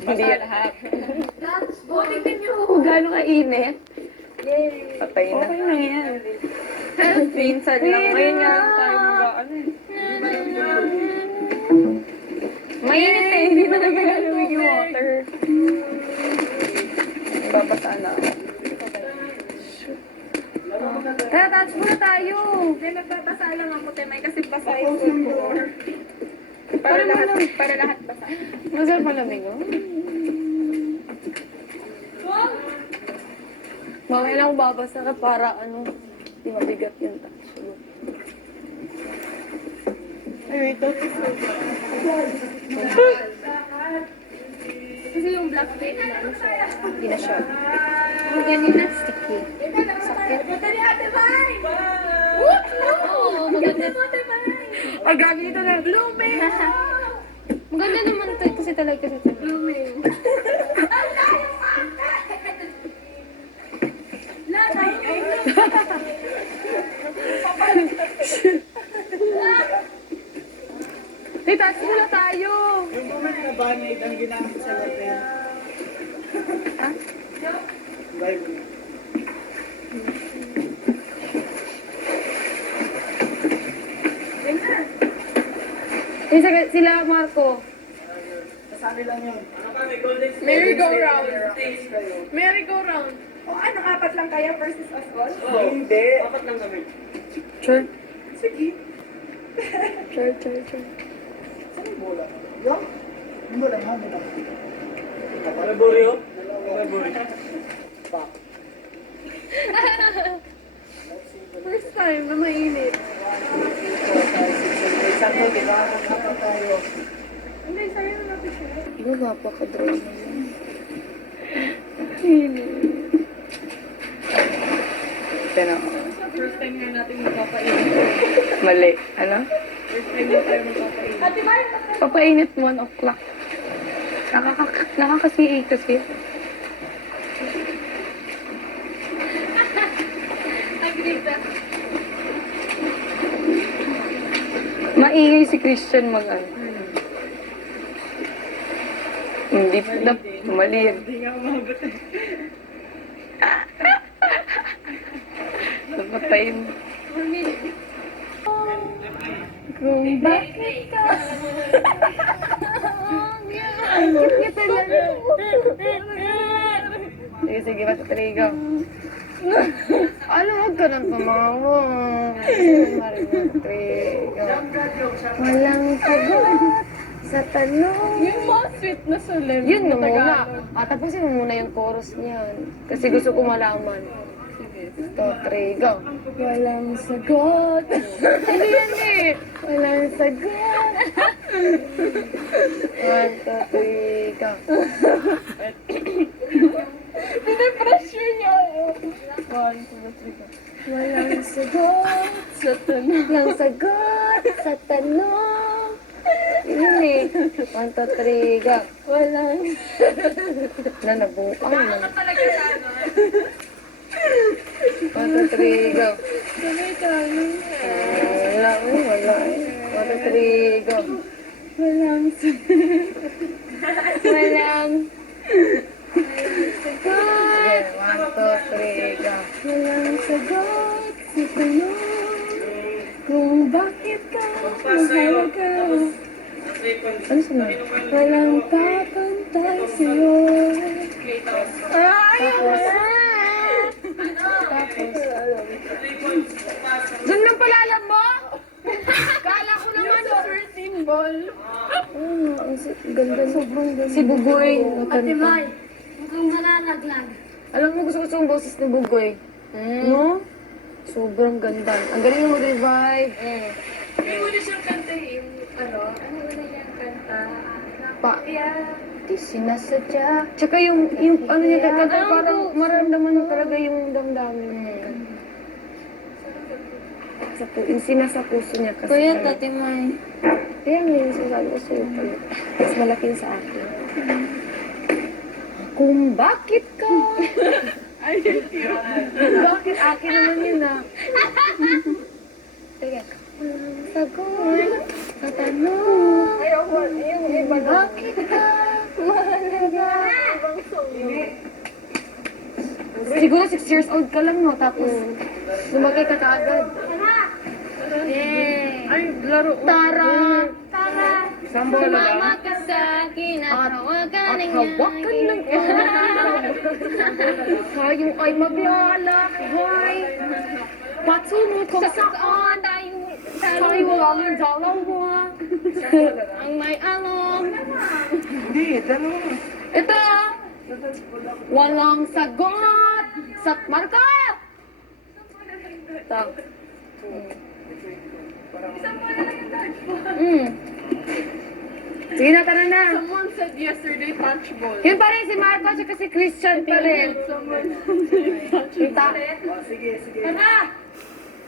Hindi Basa yan. lahat. Tingnan nyo kung gano'ng kainit. Patay na. Okay na yan. Minsan lang. Ngayon nga lang tayo mag-ano eh. Mainit eh. Hindi na nagalamig yung water. Babasa na ako. Tara, touch muna tayo. Hindi, nagbabasa lang ako, Temay, kasi basa yung food ko. Para lahat basa. Masarap malamig oh. Mamaya lang ako babasa ka para ano, di mabigat yung touch mo. Ay, wait. Kasi yung black tape na ano siya. Hindi na siya. Yung ganyan na sticky. Sakit. Oo, maganda. Ay, gagi ito na. Blooming! Maganda naman to kasi talaga kasi ito. Blooming. Hey, touch muna tayo. Yung moment na banay ang ginamit sa hotel. Bible. Sila Marco. Sabi lang yun. Merry-go-round. Taste kayo. Merry-go-round. O ano, apat lang kaya versus us all? Hindi. Apat lang kami. Sure. Sige. Sure. Saan yung bola? Yung? Yung bola, hangin lang. Malaburi oh. Malaburi. Pa. First time na mainit. Sakto, di ba? Apat tayo. Hindi, sa'yo na natin siya. Iba mapaka-draw na yun. Ito na. First time nga natin magpapainit. Mali. Ano? First time na tayo magpapainit. Ate Maya, Papainit 1 o'clock. Nakaka-CA kasi. agree ka. Maingay si Christian mag-ano. Hindi na, mali yan. Hindi nga umabot eh. Napatayin. Kung bakit ka. Ang cute niya talaga. Sige, basta taligaw. Ano, huwag ka nang tumawa. Walang sagot sa tanong. Yung mga sweet na solemn. Yun na muna. Tapusin mo muna yung chorus niyan. Kasi gusto ko malaman. 2, 3, go. Walang sagot. Hindi yan eh. Walang sagot. 1, 2, 3, go. Pinipressure niya. 1, 2, 3, go. Walang sagot sa tanong. Walang sagot sa tanong. Yun eh. 1, 2, 3, go. Walang na nabuang na. Talaga sa ano. 1, 2, 3, go. Sabay tayo. Wala eh, wala eh. 1, 2, 3, go. Walang sagot. Walang sagot. Sige, 1, 2, 3, go. Walang sagot sa tanong kung bakit ka mahalaga. Ano sunod? Walang kapantay sa'yo. Tapos, doon lang pala alam mo? Kala ko naman First symbol. ang ganda, sobrang ganda. Si Bugoy. Ate May, mukhang nalalaglag. Alam mo, gusto ko yung boses ni Bugoy. No? Sobrang ganda. Ang galing mo mag-revive. May muna siyang kanta yung ano una niyang kanta? Pa. Yeah. Di sinasadya. Tsaka yung ano niya, kanta, parang maramdaman mo talaga yung damdamin. Yung sinasa puso niya kasi. Kuya, Ate May. Kaya nga yung sinasabi ko sa'yo pala. Mas malaki sa akin. Kung bakit ka? Ay, Bakit akin naman yun ah? Teka. Sagot sa tanong. Ayoko, yung iba na. Bakit ka mahalaga? Siguro 6 years old ka lang, no? Tapos, lumaki ka kaagad. Yay! Ay, laro. Tara! Isang bola lang. Sumama ka sa akin at hawakan lang Kayo ay maglalakbay patungo kung saan tayo ang dalawa ang may alam. Hindi, dalawa. Ito! Walang sagot! Sa Marco! Ito. Isang bola lang yung dodgeball. Sige na, tara na. Someone said yesterday punchball. Yun pa rin si Marco at si Christian pa rin. Someone said Kita. Oh, sige. Tara!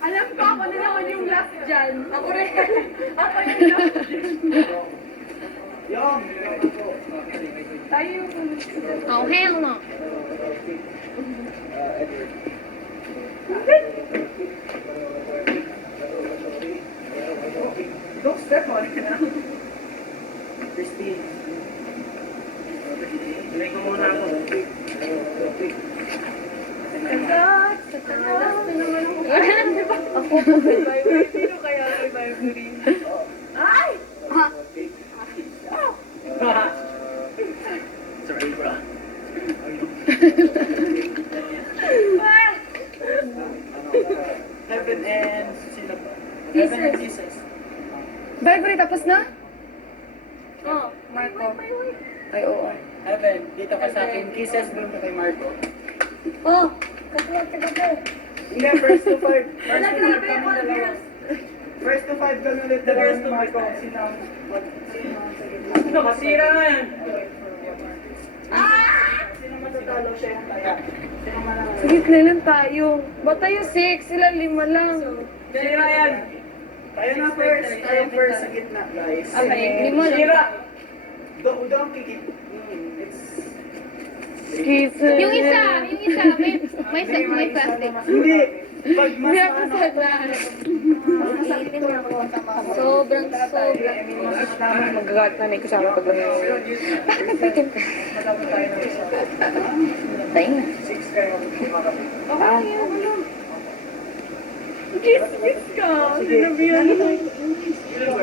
Alam ko ako na naman yung last dyan. Ako rin. Ako yung last dyan. Yung. Tayo yung Oh, hell no. Don't step on it. Christine. Ilay ko muna ako. Sagat! Sagat! Ako. Sino kaya kay Vibery? Ay! Sorry, bro. Heaven and sino ba? Heaven and Jesus. Bye, tapos na? Oh, Marco. Ay, oo. Heaven, dito ka sa akin. Kisses doon ka kay Marco. Oh! Hindi, first to five. First to five kami dalawa. First to five kami ulit dalawa ni Marco. Sino ang sa gitna? Masira na yan. Sino matatalo siya yung kaya? Sino mananalo? Sige, kailan tayo? Ba't tayo 6? Sila 5 lang. Sira yan. Tayo na first. Tayo first sa gitna, guys. Okay, 5 lang. Sira. Doon kikit. It's... Kisses. Yung isa, may plastic. Hindi. Pag mas Hindi ako ano, sadaan. masakit ko ako. Sobrang. Magagalit na may kasama pag lang. Bakit nagpitin ka? Matapos tayo ng isa. Tayo na. 6 kayo. Kiss ka! Sinabihan mo.